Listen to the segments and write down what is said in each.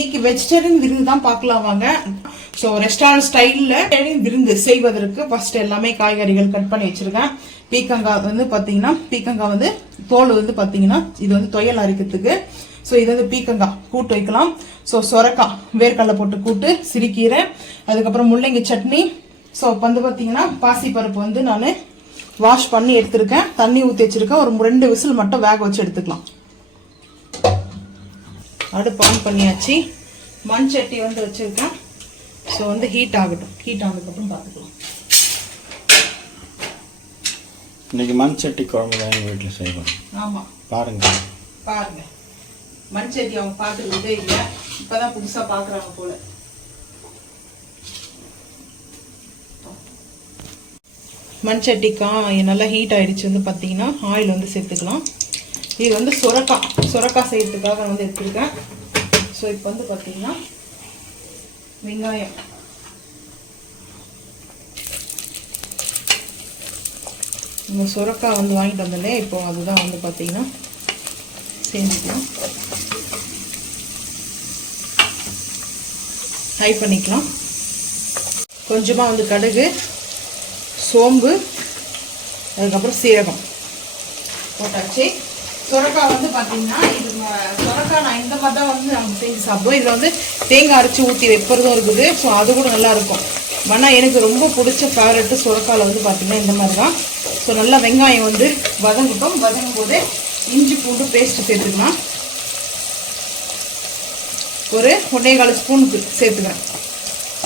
இன்னைக்கு வெஜிடேரியன் விருந்து தான் பார்க்கலாம் வாங்க. ஸோ ரெஸ்டாரண்ட் ஸ்டைலில் வெஜிடேரியன் விருந்து செய்வதற்கு ஃபர்ஸ்ட் எல்லாமே காய்கறிகள் கட் பண்ணி வச்சிருக்கேன். பீக்கங்காய் வந்து பார்த்தீங்கன்னா பீக்கங்காய் வந்து தோல் வந்து பார்த்தீங்கன்னா இது வந்து துவையல் அரைக்கிறதுக்கு. ஸோ இது வந்து பீக்கங்காய் கூட்டு வைக்கலாம். ஸோ சொரக்காய் வேர்க்கடலை போட்டு கூட்டு, சிறுக்கீரை, அதுக்கப்புறம் முள்ளங்கி சட்னி. ஸோ வந்து பார்த்தீங்கன்னா பாசிப்பருப்பு வந்து நான் வாஷ் பண்ணி எடுத்திருக்கேன், தண்ணி ஊற்றி வச்சிருக்கேன். ஒரு 2 விசில் மட்டும் வேக வச்சு எடுத்துக்கலாம். அடுப்பு ஆன் பண்ணியாச்சு. மண் சட்டி வந்து வச்சிருக்கேன். ஸோ வந்து ஹீட் ஆகட்டும். ஹீட் ஆனதுக்கப்புறம் பார்த்துக்கலாம். இன்னைக்கு மண் சட்டி குழம்பு தான் எங்கள் வீட்டில் செய்வோம். ஆமாம், பாருங்க பாருங்க. மண் சட்டி அவங்க பார்த்துக்கிட்டே இல்லை, இப்போதான் புதுசாக பார்க்குறாங்க போல. மண் சட்டிக்காய் நல்லா ஹீட் ஆயிடுச்சு. வந்து பார்த்தீங்கன்னா ஆயில் வந்து சேர்த்துக்கலாம். இது வந்து சொரக்காய் செய்யறதுக்காக வந்து எடுத்துருக்கேன். ஸோ இப்போ வந்து பார்த்தீங்கன்னா வெங்காயம், இந்த சொரக்காய் வந்து வாங்கிட்டு வந்தோடனே இப்போ அதுதான் வந்து பார்த்தீங்கன்னா செஞ்சுக்கலாம். ஃப்ரை பண்ணிக்கலாம். கொஞ்சமாக வந்து கடுகு, சோம்பு, அதுக்கப்புறம் சீரகம் போட்டாச்சு. சொரக்காய் வந்து பார்த்தீங்கன்னா இது சொரக்காய் நான் இந்த மாதிரி தான் வந்து நம்ம செஞ்சு சாப்பிடுவோம். இதில் வந்து தேங்காய் அரைச்சி ஊற்றி வைப்பதும் இருக்குது. ஸோ அது கூட நல்லா இருக்கும். ஆனால் எனக்கு ரொம்ப பிடிச்ச ஃபேவரெட்டு சொரக்காயில் வந்து பார்த்தீங்கன்னா இந்த மாதிரி தான். ஸோ நல்லா வெங்காயம் வந்து வதங்கட்டும். வதங்கும் போது இஞ்சி பூண்டு பேஸ்ட்டு சேர்த்துக்கலாம். ஒரு 1.25 ஸ்பூனுக்கு சேர்த்துக்கிறேன்.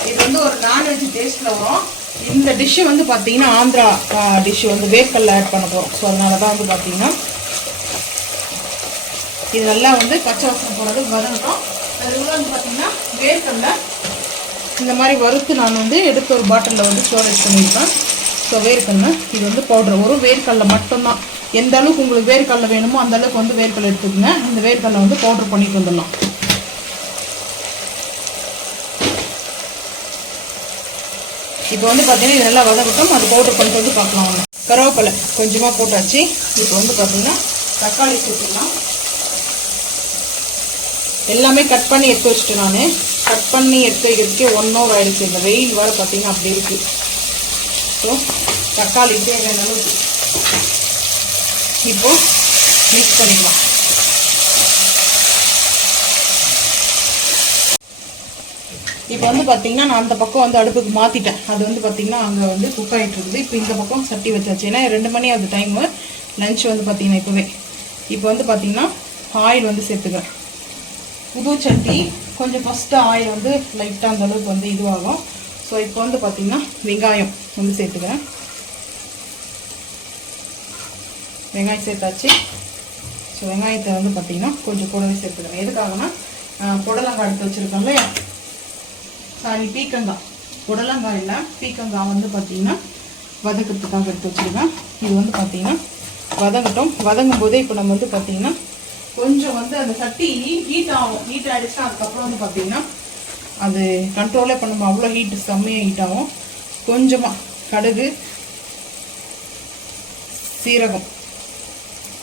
இது வந்து ஒரு நான்வெஜ் டேஸ்ட்டில் வரும். இந்த டிஷ்ஷு வந்து பார்த்தீங்கன்னா ஆந்திரா டிஷ்ஷு வந்து வேர்க்கடலை ஆட் பண்ண போகிறோம். ஸோ அதனால தான் வந்து பார்த்தீங்கன்னா இது நல்லா வந்து பச்சை வாசனை போனது வதங்கட்டும். அதுக்குள்ள வந்து பார்த்தீங்கன்னா வேர்க்கடலை இந்த மாதிரி வறுத்து நான் வந்து எடுத்து ஒரு பாட்டிலில் வந்து ஸ்டோரேஜ் பண்ணியிருப்பேன். ஸோ வேர்க்கடலை இது வந்து பவுடர், ஒரு வேர்க்கடலை மட்டும்தான். எந்த அளவுக்கு உங்களுக்கு வேர்க்கடலை வேணுமோ அந்த அளவுக்கு வந்து வேர்க்கடலை எடுத்துக்கோங்க. இந்த வேர்க்கடலை வந்து பவுடர் பண்ணிட்டு வந்துடலாம். இப்போ வந்து பார்த்தீங்கன்னா இது நல்லா வதங்கட்டும். அது பவுடர் பண்ணிட்டு வந்து பார்க்கலாம். கருவேப்பிலை கொஞ்சமாக போட்டாச்சு. இப்போ வந்து பார்த்தீங்கன்னா தக்காளி சேர்த்துக்கலாம். எல்லாமே கட் பண்ணி எடுத்து வச்சுட்டு நான் கட் பண்ணி எடுத்து வைக்கிறதுக்கே 1 hour ஆகிடுச்சு. இந்த வெயில் வர பார்த்தீங்கன்னா அப்படி இருக்குது. ஸோ தக்காளி தேவையான அளவுக்கு இப்போது மிக்ஸ் பண்ணிக்கலாம். இப்போ வந்து பார்த்தீங்கன்னா நான் அந்த பக்கம் வந்து அடுப்புக்கு மாற்றிட்டேன். அது வந்து பார்த்தீங்கன்னா அங்கே வந்து குக் ஆகிட்டு இருக்குது. இப்போ இந்த பக்கம் சட்டி வச்சாச்சு. ஏன்னா 2 மணி ஆகுது டைமு. லஞ்ச் வந்து பார்த்தீங்கன்னா இப்போவே. இப்போ வந்து பார்த்தீங்கன்னா ஆயில் வந்து சேர்த்துக்கிறேன். புது சட்டி கொஞ்சம் ஃபஸ்ட்டு ஆயில் வந்து லைட்டாக அந்த அளவுக்கு வந்து இதுவாகும். ஸோ இப்போ வந்து பார்த்தீங்கன்னா வெங்காயம் வந்து சேர்த்துக்கிறேன். வெங்காயம் சேர்த்தாச்சு. ஸோ வெங்காயத்தை வந்து பார்த்தீங்கன்னா கொஞ்சம் கூடவே சேர்த்துக்கிறேன். எதுக்காகனா புடலங்காய் எடுத்து வச்சுருக்கோம் இல்லையா, சாரி பீக்கங்காய், புடலங்காய் இல்லை பீக்கங்காய் வந்து பார்த்தீங்கன்னா வதக்கிறதுக்காக எடுத்து வச்சுருக்கேன். இது வந்து பார்த்தீங்கன்னா வதங்கட்டும். வதங்கும் போதே இப்போ நம்ம வந்து பார்த்தீங்கன்னா கொஞ்சம் வந்து அந்த சட்டி ஹீட் ஆகும். ஹீட் ஆகிடுச்சுன்னா அதுக்கப்புறம் வந்து பார்த்தீங்கன்னா அது கண்ட்ரோலே பண்ணும்போது அவ்வளோ ஹீட்டு செம்மையாக ஹீட் ஆகும். கொஞ்சமாக கடுகு,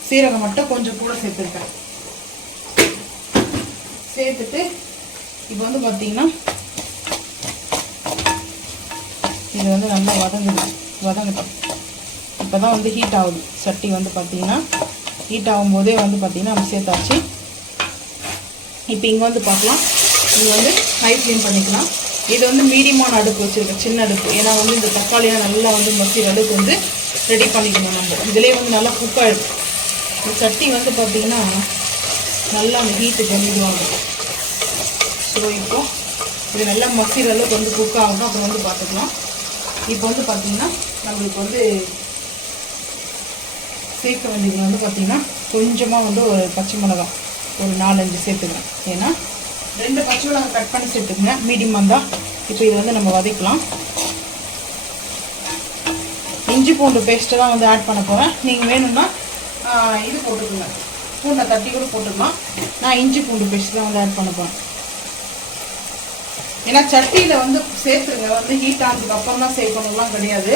சீரகம் மட்டும் கொஞ்சம் கூட சேர்த்துருக்கேன். சேர்த்துட்டு இப்போ வந்து பார்த்தீங்கன்னா இது வந்து நல்லா வதங்கட்டும். இப்போ தான் வந்து ஹீட் ஆகுது சட்டி. வந்து பார்த்தீங்கன்னா ஹீட் ஆகும்போதே வந்து பார்த்தீங்கன்னா நம்ம சேர்த்தாச்சு. இப்போ இங்கே வந்து பார்க்கலாம். இங்கே வந்து ஹை ஃப்ளேம் பண்ணிக்கலாம். இது வந்து மீடியமான அடுப்பு வச்சுருக்கேன், சின்ன அடுப்பு. ஏன்னா வந்து இந்த தக்காளியாக நல்லா வந்து மசிற அடுப்பு வந்து ரெடி பண்ணிக்கணும் நம்ம. இதிலே வந்து நல்லா குக் ஆகிடும். இந்த சட்டி வந்து பார்த்தீங்கன்னா நல்லா அந்த ஹீட்டுக்கு வந்து இதுவாகும். ஸோ இப்போது இது நல்லா மசிற அளவுக்கு வந்து குக் ஆகும். அப்புறம் வந்து பார்த்துக்கலாம். இப்போ வந்து பார்த்தீங்கன்னா நம்மளுக்கு வந்து சேர்க்க வேண்டியது வந்து பார்த்தீங்கன்னா கொஞ்சமாக வந்து ஒரு பச்சை மிளகாய் ஒரு 4-5 சேர்த்துக்கிறேன். ஏன்னா 2 பச்சை மிளகாய் கட் பண்ணி சேர்த்துக்குங்க, மீடியமாக தான். இப்போ இது வந்து நம்ம வதக்கலாம். இஞ்சி பூண்டு பேஸ்ட்டு தான் வந்து ஆட் பண்ண போகிறேன். நீங்கள் வேணும்னா இது போட்டுக்கோங்க, பூண்டை தட்டி கூட போட்டுக்கலாம். நான் இஞ்சி பூண்டு பேஸ்ட்டு தான் வந்து ஆட் பண்ண போகிறேன். ஏன்னா சட்டியில் வந்து சேர்த்துருங்க, வந்து ஹீட் ஆனதுக்கு அப்புறம் தான் சேர்க்கணும்லாம் கிடையாது.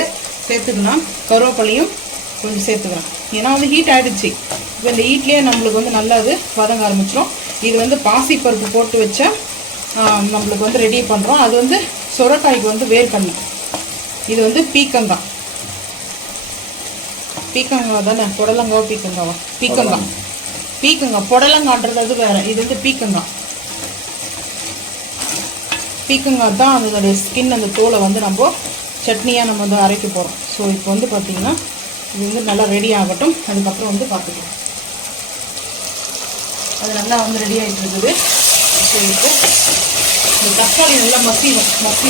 சேர்த்துக்கலாம். கருவேப்பிலையும் கொஞ்சம் சேர்த்துக்கிறேன். ஏன்னா வந்து ஹீட் ஆகிடுச்சு. இப்போ இந்த ஹீட்லேயே நம்மளுக்கு வந்து நல்லா அது வதங்க ஆரம்பிச்சிடும். இது வந்து பாசிப்பருப்பு போட்டு வச்ச நம்மளுக்கு வந்து ரெடி பண்ணுறோம். அது வந்து சுரைக்காய்க்கு வந்து வேர்க்கடலை, இது வந்து பீக்கங்காய். பீக்கங்காய் தானே, புடலங்காவா பீக்கங்காவா? பீக்கங்காய். புடலங்கான்றது அது வேறு, இது வந்து பீக்கங்காய். பீக்கங்காய் தான் அதனுடைய ஸ்கின், அந்த தோலை வந்து நம்ம சட்னியாக நம்ம வந்து அரைக்க போகிறோம். ஸோ இப்போ வந்து பார்த்திங்கன்னா இது வந்து நல்லா ரெடி ஆகட்டும். அதுக்கப்புறம் வந்து பார்த்துக்கலாம். அது நல்லா வந்து ரெடி ஆகிட்டு இருக்குது. ஸோ இப்போ இந்த தக்காளி நல்லா மசி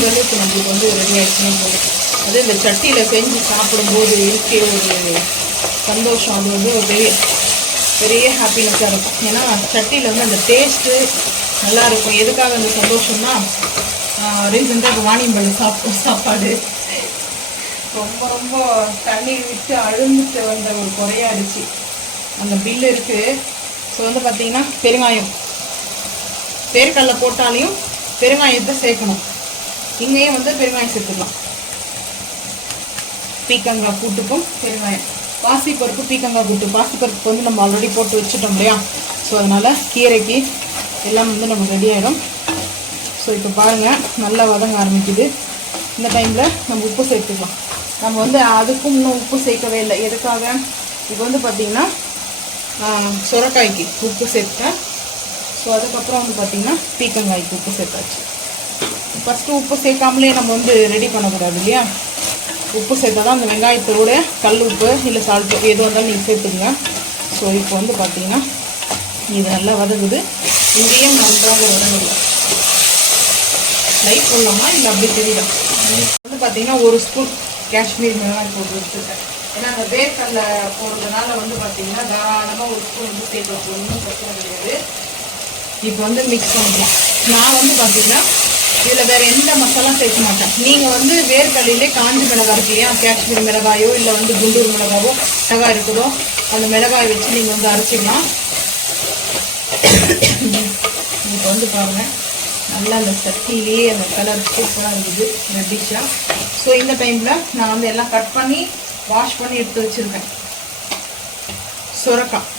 அளவுக்கு நம்மளுக்கு வந்து ரெடி ஆகிடுச்சுன்னு சொல்லுது. அது இந்த சட்டியில் செஞ்சு சாப்பிடும்போது இருக்கே ஒரு சந்தோஷம், அது வந்து ஒரு பெரிய ஹாப்பினஸ்ஸாக இருக்கும். ஏன்னா சட்டியில் வந்து அந்த டேஸ்ட்டு நல்லாயிருக்கும். எதுக்காக அந்த சந்தோஷம்னா, ரீசெண்டாக இப்போ வாணியம்பள்ளி சாப்பாடு ரொம்ப தண்ணி விட்டு அழுந்துட்டு வந்த ஒரு குறையாடுச்சு. அந்த பில்லு இருக்குது. ஸோ வந்து பார்த்திங்கன்னா பெருங்காயம், வேர்க்கடலை போட்டாலையும் பெருங்காயத்தை சேர்க்கணும். இங்கேயும் வந்து பெருங்காயம் சேர்த்துக்கலாம். பீக்கங்காய் கூட்டுக்கும் பெருங்காயம். பாசிப்பருப்பு பீக்கங்காய் கூட்டு, பாசிப்பருப்பு வந்து நம்ம ஆல்ரெடி போட்டு வச்சுட்டோம் இல்லையா? ஸோ அதனால் கீரைக்கு எல்லாம் வந்து நம்ம ரெடி ஆகிடும். ஸோ இப்போ பாருங்கள் நல்லா வதங்க ஆரம்பிக்குது. இந்த டைமில் நம்ம உப்பு சேர்த்துக்கலாம். நம்ம வந்து அதுக்கும் இன்னும் உப்பு சேர்க்கவே இல்லை. எதுக்காக? இப்போ வந்து பார்த்திங்கன்னா சுரைக்காய்க்கு உப்பு சேர்த்தேன். ஸோ அதுக்கப்புறம் வந்து பார்த்திங்கன்னா பீக்கங்காய்க்கு உப்பு சேர்த்தாச்சு. ஃபஸ்ட்டு உப்பு சேர்க்காமலே நம்ம வந்து ரெடி பண்ணக்கூடாது இல்லையா? உப்பு சேர்த்தா தான் அந்த வெங்காயத்தோட கல் உப்பு இல்லை சால்ட்டு எதுவும் இருந்தாலும் நீங்கள் சேர்த்துக்குங்க. ஸோ இப்போ வந்து பார்த்திங்கன்னா இது நல்லா வதங்குது. இங்கேயும் நன்றாக வதங்குது. லைட் போடலாமா இல்லை அப்படி தெரியல? வந்து பார்த்திங்கன்னா ஒரு ஸ்பூன் காஷ்மீர் மிளகாய் போட்டு வச்சுருக்கேன். ஏன்னா அந்த வேர்க்கடலை போடுறதுனால வந்து பார்த்திங்கன்னா தாராளமாக ஒரு ஸ்பூன் வந்து சேர்க்கலாம், ஒன்றும் பிரச்சனை கிடையாது. இப்போ வந்து மிக்ஸ் பண்ணிக்கலாம். நான் வந்து பார்த்திங்கன்னா இதில் வேறு எந்த மசாலா சேர்க்க மாட்டேன். நீங்கள் வந்து வேர்க்கடலையிலே காஞ்சி மிளகாய் இருக்கு இல்லையா? காஷ்மீர் மிளகாயோ இல்லை வந்து குண்டூர் மிளகாவோ மிளகாய் இருக்குதோ அந்த மிளகாய் வச்சு நீங்கள் வந்து அரைச்சிக்கலாம். இப்போ வந்து பாருங்கள் நல்லா அந்த சட்டிலேயே அந்த கலர் சூப்பராக இருக்குது, ரெட்டிஷாக. ஸோ இந்த டைமில் நான் வந்து எல்லாம் கட் பண்ணி வாஷ் பண்ணி எடுத்து வச்சுருக்கேன். சுரைக்காய்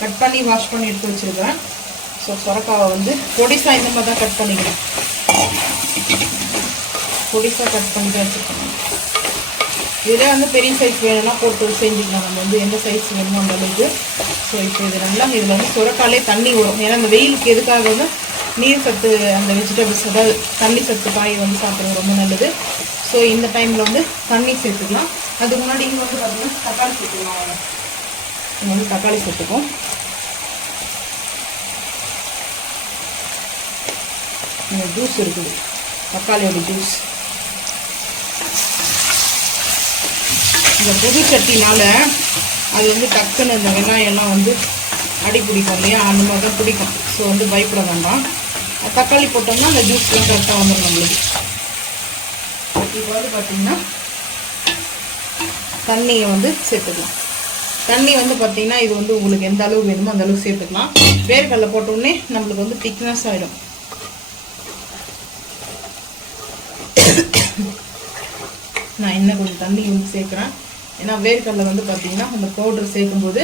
கட் பண்ணி வாஷ் பண்ணி எடுத்து வச்சுருக்கேன். ஸோ சுரைக்காவை வந்து பொடிசாக இந்த மாதிரி தான் கட் பண்ணிக்கிறேன். பொடிசாக கட் பண்ணி தான் வச்சுருக்கேன். இதில் வந்து பெரிய சைஸ் வேணும்னா போட்டு செஞ்சுக்கலாம். நம்ம வந்து எந்த சைஸ் வேணுமோ அந்த அளவுக்கு. ஸோ இப்போ இது நல்லா இதில் வந்து சுரைக்காலே தண்ணி வரும். ஏன்னா அந்த வெயிலுக்கு எதுக்காக வந்து நீர் சத்து, அந்த வெஜிடபிள்ஸ், அதாவது தண்ணி சத்து காய் வந்து சாப்பிட்றது ரொம்ப நல்லது. ஸோ இந்த டைமில் வந்து தண்ணி சேர்த்துக்கலாம். அதுக்கு முன்னாடி இங்கே வந்து பார்த்திங்கன்னா தக்காளி சேர்த்துக்கலாம். இங்கே வந்து தக்காளி சேர்த்துக்கும். இந்த ஜூஸ் இருக்குது, தக்காளியோட ஜூஸ். இந்த புது சட்டினால அது வந்து டக்குன்னு இந்த வெங்காயம்லாம் வந்து அடி பிடிக்கும் இல்லையா? அந்த மாதிரி தான் பிடிக்கும். ஸோ வந்து பயப்பட வேண்டாம். தக்காளி போட்டோம்னா அந்த ஜூஸ்லாம் கரெக்டாக வந்துடும் நம்மளுக்கு. இப்போ வந்து பார்த்திங்கன்னா தண்ணியை வந்து சேர்த்துக்கலாம். தண்ணி வந்து பார்த்திங்கன்னா இது வந்து உங்களுக்கு எந்த அளவு வேணுமோ அந்த அளவுக்கு சேர்த்துக்கலாம். வேர்க்கடலை போட்டோடனே நம்மளுக்கு வந்து திக்னஸ் ஆகிடும். நான் இன்னும் கொஞ்சம் தண்ணி வந்து சேர்க்குறேன். ஏன்னா வேர்க்கடலை வந்து பார்த்திங்கன்னா அந்த பவுட்ரு சேர்க்கும்போது,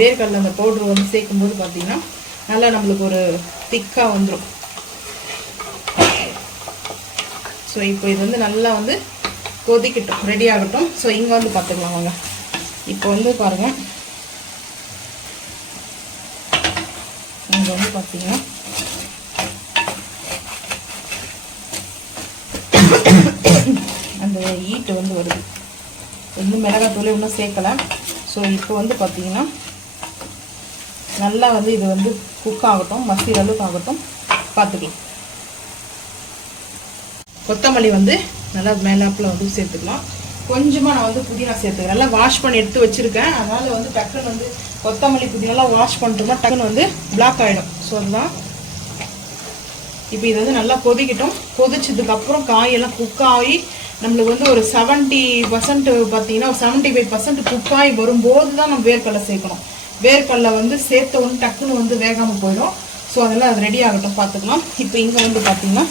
வேர்க்கடலை அந்த பவுட்ரு வந்து சேர்க்கும்போது பார்த்திங்கன்னா நல்லா நம்மளுக்கு ஒரு திக்காக வந்துடும். ஸோ இப்போ இது வந்து நல்லா வந்து கொதிக்கட்டும், ரெடி ஆகட்டும். ஸோ இங்கே வந்து பார்த்துக்கலாம் வாங்க. இப்போ வந்து பாருங்கள், இங்கே வந்து பார்த்தீங்கன்னா அந்த ஈட்டு வந்து வருது. இன்னும் மிளகாத்தூளே இன்னும் சேர்க்கலை. ஸோ இப்போ வந்து பார்த்தீங்கன்னா நல்லா வந்து இது வந்து குக் ஆகட்டும், மசிற அளவுக்கு ஆகட்டும், பார்த்துக்கலாம். கொத்தமல்லி வந்து நல்லா மேலாப்பில் வந்து சேர்த்துக்கலாம். கொஞ்சமாக நான் வந்து புதினா சேர்த்துக்கிறேன். நல்லா வாஷ் பண்ணி எடுத்து வச்சுருக்கேன். அதனால் வந்து டக்குன்னு வந்து கொத்தமல்லி புதினாலாம் வாஷ் பண்ணிட்டோம்னா டக்குன்னு வந்து பிளாக் ஆகிடும். ஸோ அதுதான். இப்போ இது வந்து நல்லா கொதிக்கட்டும். கொதிச்சதுக்கப்புறம் காயெல்லாம் குக் ஆகி நம்மளுக்கு வந்து ஒரு 70% பார்த்தீங்கன்னா ஒரு 75% குக் ஆகி வரும்போது தான் நம்ம வேர்க்கடலை சேர்க்கணும். வேர்க்கடலை வந்து சேர்த்த ஒன்று டக்குன்னு வந்து வேகாமல் போயிடும். ஸோ அதெல்லாம் அது ரெடி ஆகட்டும், பார்த்துக்கலாம். இப்போ இங்கே வந்து பார்த்திங்கன்னா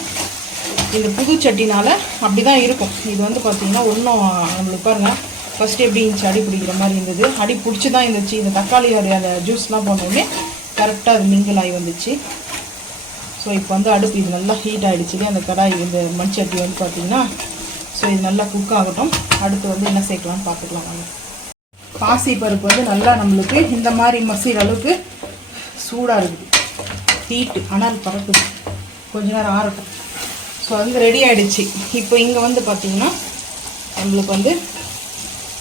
இந்த புது சட்டினால் அப்படி தான் இருக்கும். இது வந்து பார்த்திங்கன்னா ஒன்றும் நம்மளுக்கு பாருங்கள், ஃபஸ்ட்டு எப்படி இருந்துச்சு, அடி பிடிக்கிற மாதிரி இருந்தது. அடி பிடிச்சி தான் இருந்துச்சு. இந்த தக்காளியோடைய அந்த ஜூஸ்லாம் போனோடனே கரெக்டாக அது மிங்கிள் ஆகி வந்துச்சு. ஸோ இப்போ வந்து அடுப்பு இது நல்லா ஹீட் ஆகிடுச்சு. அந்த கடாய் இந்த மண்சட்டி வந்து பார்த்திங்கன்னா ஸோ இது நல்லா குக் ஆகட்டும். அடுத்து வந்து என்ன சேர்க்கலாம்னு பார்த்துக்கலாம் வாங்க. பாசி பருப்பு வந்து நல்லா நம்மளுக்கு இந்த மாதிரி மசிற அளவுக்கு சூடாக இருக்குது, ஹீட்டு ஆனால் பறக்குது, கொஞ்ச நேரம் ஆறட்டும். ஸோ அது வந்து ரெடி ஆகிடுச்சு. இப்போ இங்கே வந்து பார்த்திங்கன்னா நம்மளுக்கு வந்து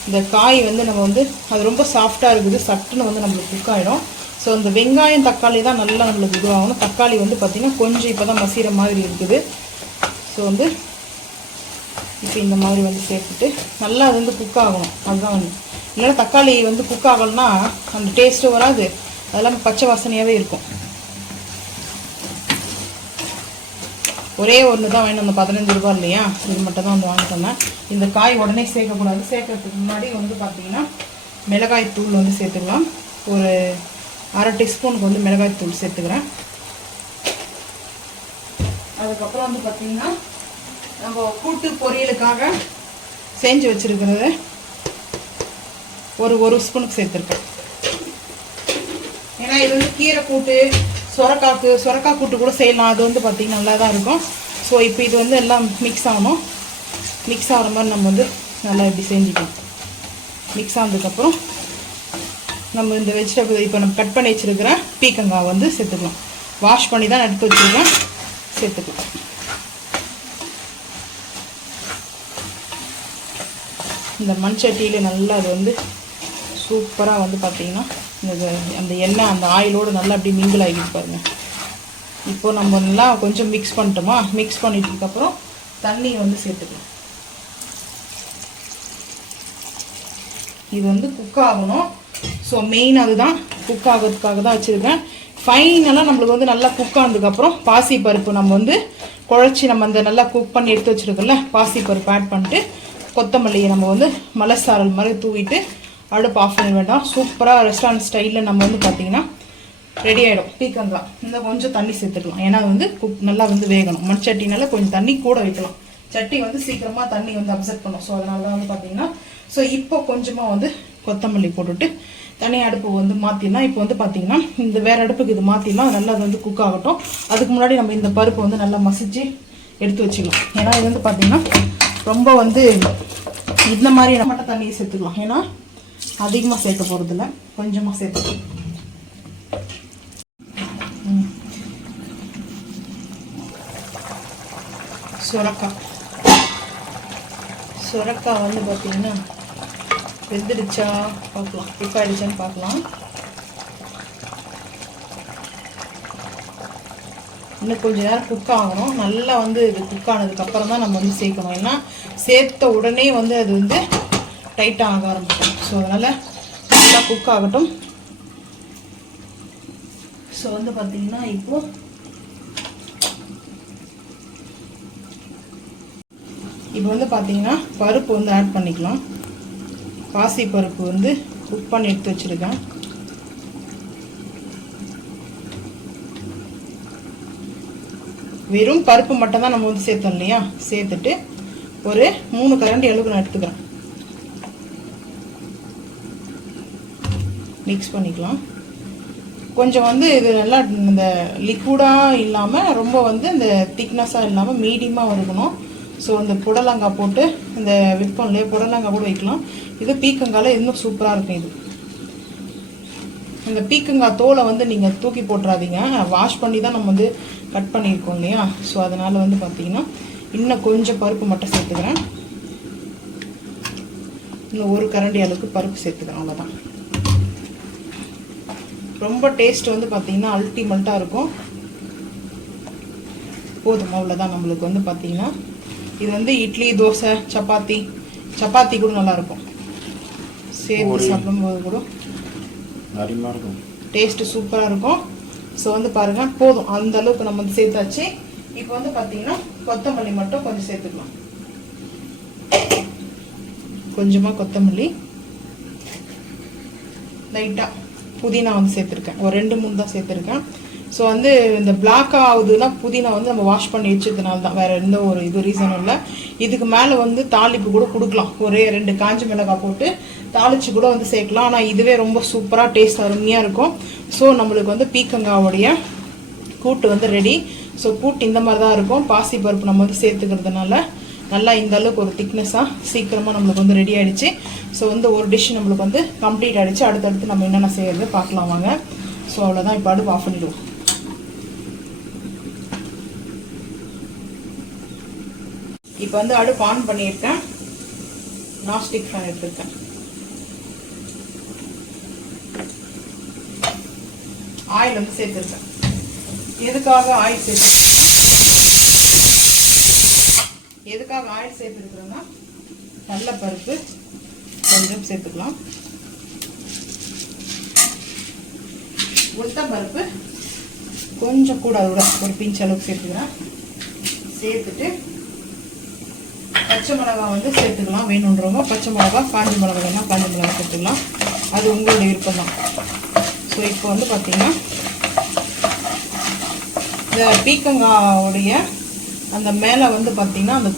இந்த காய் வந்து நம்ம வந்து அது ரொம்ப சாஃப்டாக இருக்குது, சட்டுன்னு வந்து நம்மளுக்கு குக் ஆகிடும். ஸோ இந்த வெங்காயம் தக்காளி தான் நல்லா நம்மளுக்கு இதுவாகணும். தக்காளி வந்து பார்த்திங்கன்னா கொஞ்சம் இப்போ தான் மசிகிற மாதிரி இருக்குது. ஸோ வந்து இப்போ இந்த மாதிரி வந்து சேர்த்துட்டு நல்லா அது வந்து குக் ஆகணும். அதுதான் வந்து இல்லைன்னா தக்காளி வந்து குக் ஆகலைன்னா அந்த டேஸ்ட்டு வராது, அதெல்லாம் பச்சை வாசனையாகவே இருக்கும். ஒரே ஒன்று தான் வேணும், அந்த 15 ரூபா இல்லையா, இது மட்டும் தான் வந்து வாங்கிட்டு வந்தேன். இந்த காய் உடனே சேர்க்கக்கூடாது. சேர்க்கறதுக்கு முன்னாடி வந்து பார்த்திங்கன்னா மிளகாய் தூள் வந்து சேர்த்துக்கலாம். ஒரு 1/2 டீஸ்பூனுக்கு வந்து மிளகாய் தூள் சேர்த்துக்கிறேன். அதுக்கப்புறம் வந்து பார்த்திங்கன்னா நம்ம கூட்டு பொரியலுக்காக செஞ்சு வச்சுருக்கிறது ஒரு ஸ்பூனுக்கு சேர்த்துருக்கேன். ஏன்னா இது வந்து கீரை கூட்டு, சொரக்காய் கூட்டு கூட செய்யலாம். அது வந்து பார்த்திங்கன்னா நல்லா தான் இருக்கும். ஸோ இப்போ இது வந்து எல்லாம் மிக்ஸ் ஆகணும். மிக்ஸ் ஆகிற மாதிரி நம்ம வந்து நல்லா இப்படி செஞ்சுக்கலாம். மிக்ஸ் ஆனதுக்கப்புறம் நம்ம இந்த வெஜிடபிள் இப்போ நம்ம கட் பண்ணி வச்சுருக்கிற பீக்கங்காய் வந்து சேர்த்துக்கலாம். வாஷ் பண்ணி தான் எடுத்து வச்சுருக்கேன், சேர்த்துக்கலாம். இந்த மண் சட்டியில் நல்லா அது வந்து சூப்பராக வந்து பார்த்திங்கன்னா அந்த எண்ணெய் அந்த ஆயிலோடு நல்லா அப்படி மிங்கிள் ஆகிட்டு பாருங்கள். இப்போ நம்ம நல்லா கொஞ்சம் மிக்ஸ் பண்ணிட்டோமா, மிக்ஸ் பண்ணிட்டதுக்கப்புறம் தண்ணி வந்து சேர்த்துக்கலாம். இது வந்து குக் ஆகணும். ஸோ மெயின் அதுதான், குக் ஆகிறதுக்காக தான் வச்சுருக்கேன். ஃபைனலாக நம்மளுக்கு வந்து நல்லா குக் ஆனதுக்கப்புறம் பாசி பருப்பு நம்ம வந்து குழச்சி நம்ம அந்த நல்லா குக் பண்ணி எடுத்து வச்சுருக்கோம்ல, பாசி பருப்பு ஆட் பண்ணிட்டு கொத்தமல்லியை நம்ம வந்து மலைசாரல் மாதிரி தூவிட்டு அடுப்பு ஆஃப் பண்ண வேண்டாம். சூப்பராக ரெஸ்டாரண்ட் ஸ்டைலில் நம்ம வந்து பார்த்திங்கன்னா ரெடி ஆகிடும் பீக்கங்காய். இந்த கொஞ்சம் தண்ணி சேர்த்துக்கலாம், ஏன்னா அது வந்து நல்லா வந்து வேகணும். மண் சட்டினால கொஞ்சம் தண்ணி கூட வைக்கலாம், சட்டி வந்து சீக்கிரமாக தண்ணி வந்து அப்சர்வ் பண்ணும். ஸோ அதனால தான் வந்து பார்த்திங்கன்னா ஸோ இப்போ கொஞ்சமாக வந்து கொத்தமல்லி போட்டுட்டு தனியாக அடுப்பு வந்து மாற்றிடலாம். இப்போ வந்து பார்த்திங்கன்னா இந்த வேறு அடுப்புக்கு இது மாற்றிடலாம். நல்லா அது வந்து குக் ஆகட்டும். அதுக்கு முன்னாடி நம்ம இந்த பருப்பு வந்து நல்லா மசிச்சு எடுத்து வச்சுக்கலாம். ஏன்னா இது வந்து பார்த்திங்கன்னா ரொம்ப வந்து இந்த மாதிரி நம்ம மட்டும் தண்ணியை சேர்த்துக்கலாம். ஏன்னா அதிகமாக சேர்க்க போகிறதில்ல, கொஞ்சமாக சேர்த்துக்கலாம். சுரக்காய் வந்து பார்த்திங்கன்னா வெந்துடுச்சா பார்க்கலாம், குக் ஆகிடுச்சான்னு பார்க்கலாம். இன்னும் கொஞ்சம் நேரம் குக் ஆகணும். நல்லா வந்து இது குக் ஆனதுக்கப்புறம் தான் நம்ம வந்து சேர்க்கணும். ஏன்னா சேர்த்த உடனே வந்து அது வந்து டைட்டாக ஆக ஆரம்பிக்கும். ஸோ அதனால் நல்லா குக் ஆகட்டும். ஸோ வந்து பார்த்திங்கன்னா இப்போ வந்து பார்த்திங்கன்னா பருப்பு வந்து ஆட் பண்ணிக்கலாம். பாசி பருப்பு வந்து குக் பண்ணி எடுத்து வச்சுருக்கேன். வெறும் பருப்பு மட்டும் தான் நம்ம வந்து சேர்த்தோம் இல்லையா, சேர்த்துட்டு ஒரு 3 கரண்டி அளவுக்கு நான் எடுத்துக்கிறேன். மிக்ஸ் பண்ணிக்கலாம். கொஞ்சம் வந்து இது நல்லா இந்த லிக்விடாக இல்லாமல் ரொம்ப வந்து இந்த திக்னஸாக இல்லாமல் மீடியமாக இருக்கணும். ஸோ இந்த புடலங்காய் போட்டு இந்த விற்போம்லையே புடலங்காய் கூட வைக்கலாம். இது பீக்கங்காயில் இன்னும் சூப்பராக இருக்கும். இது இந்த பீக்கங்காய் தோலை வந்து நீங்கள் தூக்கி போட்டுறாதீங்க, வாஷ் பண்ணி தான் நம்ம வந்து கட் பண்ணியிருக்கோம் இல்லையா. ஸோ அதனால் வந்து பார்த்திங்கன்னா இன்னும் கொஞ்சம் பருப்பு மட்டும் சேர்த்துக்கிறேன். இன்னும் 1 கரண்டி அளவுக்கு பருப்பு சேர்த்துக்கிறேன், அவ்வளோதான். ரொம்ப டேஸ்ட் வந்து பார்த்திங்கன்னா அல்டிமேட்டாக இருக்கும். போதும், அவ்வளோதான். நம்மளுக்கு வந்து பார்த்திங்கன்னா இது வந்து இட்லி, தோசை, சப்பாத்தி கூட நல்லாயிருக்கும். சேர்த்து சாப்பிடும்போது கூட டேஸ்ட்டு சூப்பராக இருக்கும். ஸோ வந்து பாருங்கள், போதும், அந்த அளவுக்கு நம்ம வந்து சேர்த்தாச்சு. இப்போ வந்து பார்த்திங்கன்னா கொத்தமல்லி மட்டும் கொஞ்சம் சேர்த்துக்கலாம். கொஞ்சமாக கொத்தமல்லி, லைட்டாக புதினா வந்து சேர்த்துருக்கேன். ஒரு 2-3 தான் சேர்த்துருக்கேன். ஸோ வந்து இந்த பிளாக் ஆகுதுன்னா புதினா வந்து நம்ம வாஷ் பண்ணி வச்சதுனால தான், வேறு எந்த ஒரு இது ரீசனும் இல்லை. இதுக்கு மேலே வந்து தாளிப்பு கூட கொடுக்கலாம். ஒரே 2 காஞ்ச மிளகாய் போட்டு தாளித்து கூட வந்து சேர்க்கலாம். ஆனால் இதுவே ரொம்ப சூப்பராக டேஸ்ட் அருமையாக இருக்கும். ஸோ நம்மளுக்கு வந்து பீக்கங்காவுடைய கூட்டு வந்து ரெடி. ஸோ கூட்டு இந்த மாதிரி தான் இருக்கும். பாசி பருப்பு நம்ம வந்து சேர்த்துக்கிறதுனால நல்லா இந்த அளவுக்கு ஒரு திக்னஸாக சீக்கிரமாக நம்மளுக்கு வந்து ரெடி ஆகிடுச்சு. ஸோ வந்து ஒரு டிஷ் நம்மளுக்கு வந்து கம்ப்ளீட் ஆகிடுச்சு. அடுத்தடுத்து நம்ம என்னென்ன செய்யறது பார்க்கலாம் வாங்க. ஸோ அவ்வளோதான். இப்போ அடுப்பு ஆஃப் பண்ணிவிடுவோம். இப்போ வந்து அடுப்பு ஆன் பண்ணியிருக்கேன். நான்ஸ்டிக் ஃபேன் எடுத்துருக்கேன். ஆயில் வந்து சேர்த்துருக்கேன். எதுக்காக ஆயில் சேர்த்துருக்குறோன்னா கடலைப்பருப்பு கொஞ்சம் சேர்த்துக்கலாம். உளுத்தம்பருப்பு கொஞ்சம் கூட அதோட ஒரு பிஞ்ச் அளவுக்கு சேர்த்துக்கிறேன். சேர்த்துட்டு பச்சை மிளகாய் வந்து சேர்த்துக்கலாம். வேணுன்றவங்க பச்சை மிளகாய், காஞ்சி மிளகாய்னா காஞ்சி மிளகாய் சேர்த்துக்கலாம். அது உங்களுடைய விருப்பம் தான். ஸோ இப்போ வந்து பார்த்தீங்கன்னா இந்த பீக்கங்காவுடைய அந்த மேலே வந்து பார்த்தீங்கன்னா அந்த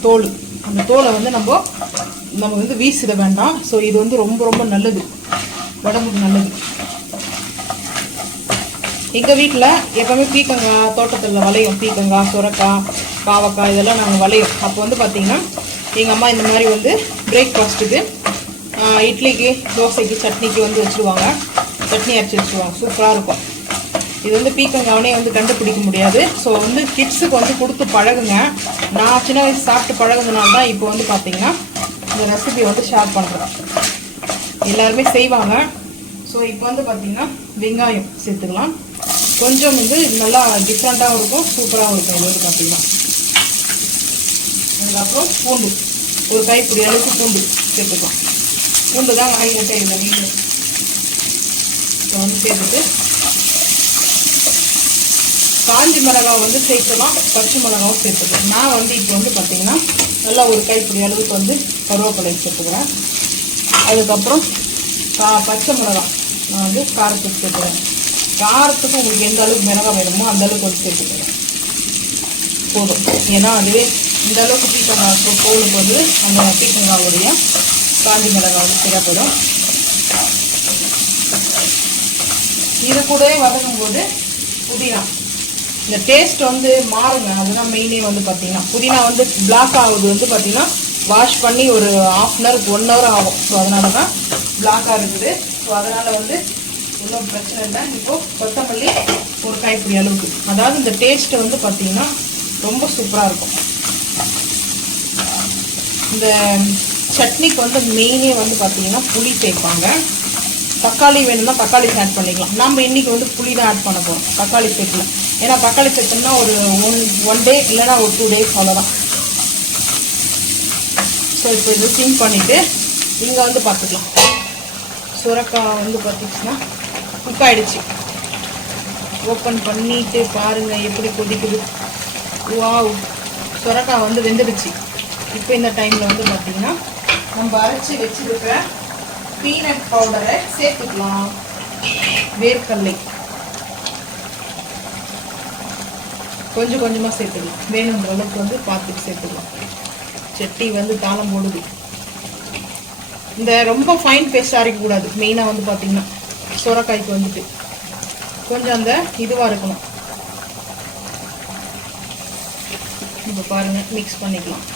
தோலை வந்து நம்ம வந்து வீசிட வேண்டாம். ஸோ இது வந்து ரொம்ப ரொம்ப நல்லது, உடம்புக்கு நல்லது. எங்கள் வீட்டில் எப்போவுமே பீக்கங்காய் தோட்டத்தில் விளையும். பீக்கங்காய், சுரக்காய், பாவக்காய் இதெல்லாம் நாங்கள் விளையும். அப்போ வந்து பார்த்தீங்கன்னா எங்கள் அம்மா இந்த மாதிரி வந்து பிரேக்ஃபாஸ்ட்டுக்கு, இட்லிக்கு, தோசைக்கு, சட்னிக்கு வந்து வச்சுருவாங்க. சட்னி அரைச்சி வச்சுருவாங்க. சூப்பராக இருக்கும். இது வந்து பீக்கங்காவனே வந்து கண்டுபிடிக்க முடியாது. ஸோ வந்து கிட்ஸுக்கு வந்து கொடுத்து பழகுங்க. நான் சின்ன வயசு சாப்பிட்டு பழகுனால தான் இப்போ வந்து பார்த்தீங்கன்னா இந்த ரெசிபி வந்து ஷேர் பண்ணுறேன். எல்லாருமே செய்வாங்க. ஸோ இப்போ வந்து பார்த்தீங்கன்னா வெங்காயம் சேர்த்துக்கலாம். கொஞ்சம் வந்து நல்லா டிஃப்ரெண்ட்டாகவும் இருக்கும், சூப்பராகவும் இருக்கும். இது வந்து பார்த்தீங்கன்னா அதுக்கப்புறம் பூண்டு ஒரு கைப்பிடி அளவுக்கு பூண்டு சேர்த்துக்கலாம். பூண்டு தான் ஹைலைட்டே இல்லை வீடு. ஸோ வந்து சேர்த்துட்டு காஞ்சி மிளகாய் வந்து சேர்த்துக்கலாம், பச்சை மிளகாவும் சேர்த்துக்கலாம். நான் வந்து இப்போ வந்து பார்த்தீங்கன்னா நல்லா ஒரு கைப்பிடி அளவுக்கு வந்து கருவேப்பிலை சேர்த்துக்கிறேன். அதுக்கப்புறம் பச்சை மிளகாய் நான் வந்து காரத்துக்கு சேர்த்துக்கிறேன். காரத்துக்கு உங்களுக்கு எந்த அளவுக்கு மிளகாய் வேணுமோ அந்த அளவுக்கு வந்து சேர்த்துக்கிறேன் போதும். ஏன்னா அதுவே இந்த அளவுக்கு பீக்கங்காய் கோலுக்கு வந்து அந்த பீக்கங்காவுடைய காஞ்சி மிளகாய் வந்து சிறப்படும். இது கூடவே வதங்கும் போது புதினா, இந்த டேஸ்ட் வந்து மாறுங்க. அதுதான் மெயினே வந்து பார்த்தீங்கன்னா புதினா வந்து பிளாக் ஆகுது வந்து பார்த்தீங்கன்னா வாஷ் பண்ணி ஒரு 1/2 hour 1 hour ஆகும். ஸோ அதனால தான் பிளாக்காக இருக்குது. ஸோ அதனால் வந்து ஒன்றும் பிரச்சனை இல்லை. இப்போது கொத்தமல்லி ஒரு கைப்பிடி அளவுக்கு. அதாவது இந்த டேஸ்ட்டு வந்து பார்த்தீங்கன்னா ரொம்ப சூப்பராக இருக்கும். இந்த சட்னிக்கு வந்து மெயினே வந்து பார்த்தீங்கன்னா புளி சேர்ப்பாங்க. தக்காளி வேணும்னா தக்காளி ஆட் பண்ணிக்கலாம். நம்ம இன்றைக்கி வந்து புளி தான் ஆட் பண்ண போகிறோம், தக்காளி சேர்க்கல. ஏன்னா தக்காளி சேர்த்தோம்னா ஒரு ஒன் டே இல்லைனா ஒரு 2 days அவ்வளோதான். ஸோ இப்போ இது சிம் பண்ணிவிட்டு இங்கே வந்து பார்த்துக்கலாம். சுரக்காய் வந்து பார்த்திங்கன்னா குக் ஆகிடுச்சு. ஓப்பன் பண்ணிட்டு பாருங்கள் எப்படி கொதிக்குது. வாவ், சுரக்காய் வந்து வெந்துடுச்சு. இப்போ இந்த டைமில் வந்து பார்த்திங்கன்னா நம்ம அரைச்சி வச்சுருக்கிற பீனட் பவுடரை சேர்த்துக்கலாம். வேர்க்கடலை கொஞ்சம் கொஞ்சமாக சேர்த்துக்கலாம். வேணுன்ற அளவுக்கு வந்து பார்த்துட்டு சேர்த்துக்கலாம். சட்டி வந்து தாளம் போடுது. இந்த ரொம்ப ஃபைன் பேஸ்டாக அரைக்கக்கூடாது. மெயினாக வந்து பார்த்திங்கன்னா சுரக்காய்க்கு வந்துட்டு கொஞ்சம் அந்த இதுவாக இருக்கணும். இப்போ பாருங்கள், மிக்ஸ் பண்ணிக்கலாம்.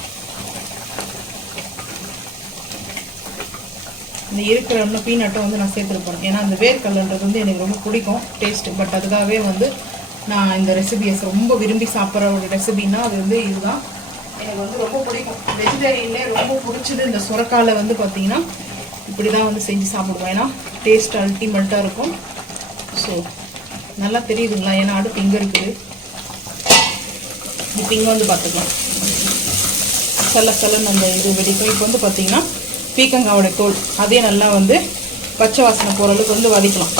இந்த இருக்கிற இன்னும் பீனட்டும் வந்து நான் சேர்த்துருப்பேன். ஏன்னா அந்த வேர்க்கடலைன்றது வந்து எனக்கு ரொம்ப பிடிக்கும் டேஸ்ட்டு. பட் அதுக்காகவே வந்து நான் இந்த ரெசிபியை ரொம்ப விரும்பி சாப்பிட்ற ஒரு ரெசிபின்னா அது வந்து இதுதான். எனக்கு வந்து ரொம்ப பிடிக்கும். வெஜிடேரியன்லேயே ரொம்ப பிடிச்சது இந்த சுரக்காயில் வந்து பார்த்திங்கன்னா இப்படி தான் வந்து செஞ்சு சாப்பிடுவோம். ஏன்னா டேஸ்ட் அல்டிமேட்டாக இருக்கும். ஸோ நல்லா தெரியுதுங்களா? ஏன்னா அடுப்பு இங்கே இருக்குது. இப்போ இங்கே வந்து பார்த்துக்கலாம். சல்லன்னு அந்த இது வெடிக்கும். இப்போ வந்து பார்த்திங்கன்னா பீக்கங்காவோட தோல் அதே நல்லா வந்து பச்சை வாசனை போகிற அளவுக்கு வந்து வதக்கலாம்.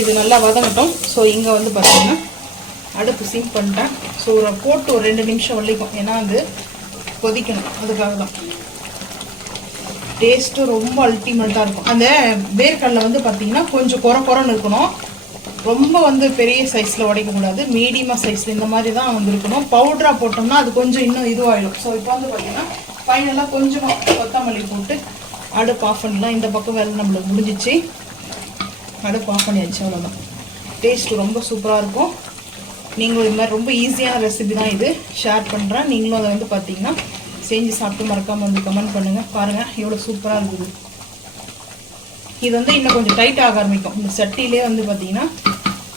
இது நல்லா வதங்கட்டும். ஸோ இங்கே வந்து பார்த்திங்கன்னா அடுப்பு சிம் பண்ணிட்டேன். ஸோ போட்டு ஒரு 2 நிமிஷம் வலிக்கும். ஏன்னா அது கொதிக்கணும். அதுக்காக தான். டேஸ்ட்டு ரொம்ப அல்டிமேட்டாக இருக்கும். அந்த வேர்க்கடலை வந்து பார்த்திங்கன்னா கொஞ்சம் குறன்னு இருக்கணும். ரொம்ப வந்து பெரிய சைஸில் உடைக்கக்கூடாது. மீடியமாக சைஸில் இந்த மாதிரி தான் வந்து இருக்கணும். பவுடராக போட்டோம்னா அது கொஞ்சம் இன்னும் இதுவாகிடும். ஸோ இப்போ வந்து பார்த்திங்கன்னா ஃபைனலாக கொஞ்சமாக கொத்தமல்லி போட்டு அடுப்பு ஆஃப் பண்ணலாம். இந்த பக்கம் வேலை நம்மளுக்கு முடிஞ்சிச்சு. அடுப்பு ஆஃப் பண்ணியாச்சு, அவ்வளோதான். டேஸ்ட்டு ரொம்ப சூப்பராக இருக்கும். நீங்களும் இது மாதிரி ரொம்ப ஈஸியான ரெசிபி தான் இது ஷேர் பண்ணுறேன். நீங்களும் அதை வந்து பார்த்தீங்கன்னா செஞ்சு சாப்பிட்டு மறக்காமல் வந்து கமெண்ட் பண்ணுங்கள். பாருங்கள் எவ்வளோ சூப்பராக இருக்குது. இது வந்து இன்னும் கொஞ்சம் டைட் ஆக ஆரம்பிக்கும். இந்த சட்டிலே வந்து பார்த்தீங்கன்னா